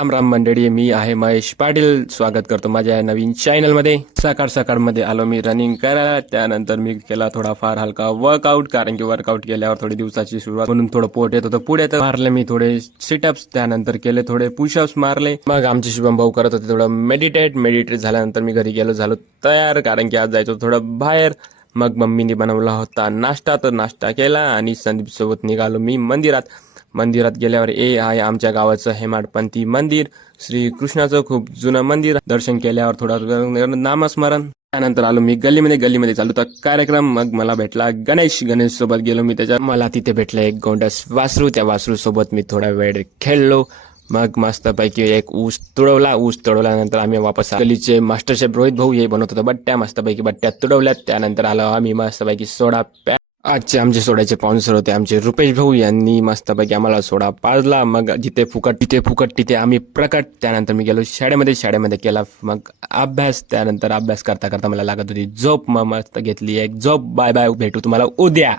राम राम मंडळी, मी आहे महेश पाटील. स्वागत करतो माझ्या नवीन चॅनलमध्ये. सकाळमध्ये आलो मी रनिंग करायला. त्यानंतर मी केला थोडाफार हलका वर्कआउट, कारण की वर्कआउट केल्यावर थोडी दिवसाची सुरुवात म्हणून थोडं पोट येत होतं. पुढे तर मारले मी थोडे सिटअप्स, त्यानंतर केले थोडे पुशअप्स मारले. मग आमचे शुभम भाऊ करत होते थोडं मेडिटेट झाल्यानंतर मी घरी गेलो, झालो तयार, कारण की आज जायचं थोडं बाहेर. मग मम्मीने बनवला होता नाश्ता, तर नाश्ता केला आणि संदीप सोबत निघालो मी मंदिरात गेल्यावर आहे आमच्या गावाचं हेमाडपंथी मंदिर, श्री कृष्णाचं खूप जुनं मंदिर. दर्शन केल्यावर थोडं नामस्मरण. त्यानंतर आलो मी गल्लीमध्ये चालू होता कार्यक्रम. मग मला भेटला गणेश सोबत गेलो मी त्याच्या. मला तिथे भेटलं एक गोंडस वासरू. त्या वासरू सोबत मी थोडा वेळ खेळलो. मग मस्तपैकी एक ऊस तुडवल्यानंतर आम्ही वापस गलीचे मास्टर शेफ रोहित भाऊ हे बनवत होता बट्ट्या. मस्तपैकी बट्ट्या तुडवल्यात. त्यानंतर आलो आम्ही मस्तपैकी सोडा प्या. आजचे आमचे सोड्याचे स्पॉन्सर होते आमचे रुपेश भाऊ, यांनी मस्तपैकी आम्हाला सोडा पाजला. मग जिथे फुकट तिथे आम्ही प्रकट. त्यानंतर मी गेलो शाळेमध्ये केला मग अभ्यास. त्यानंतर अभ्यास करता मला लागत होती झोप. मग मस्त घेतली एक झोप. बाय बाय, भेटू तुम्हाला उद्या.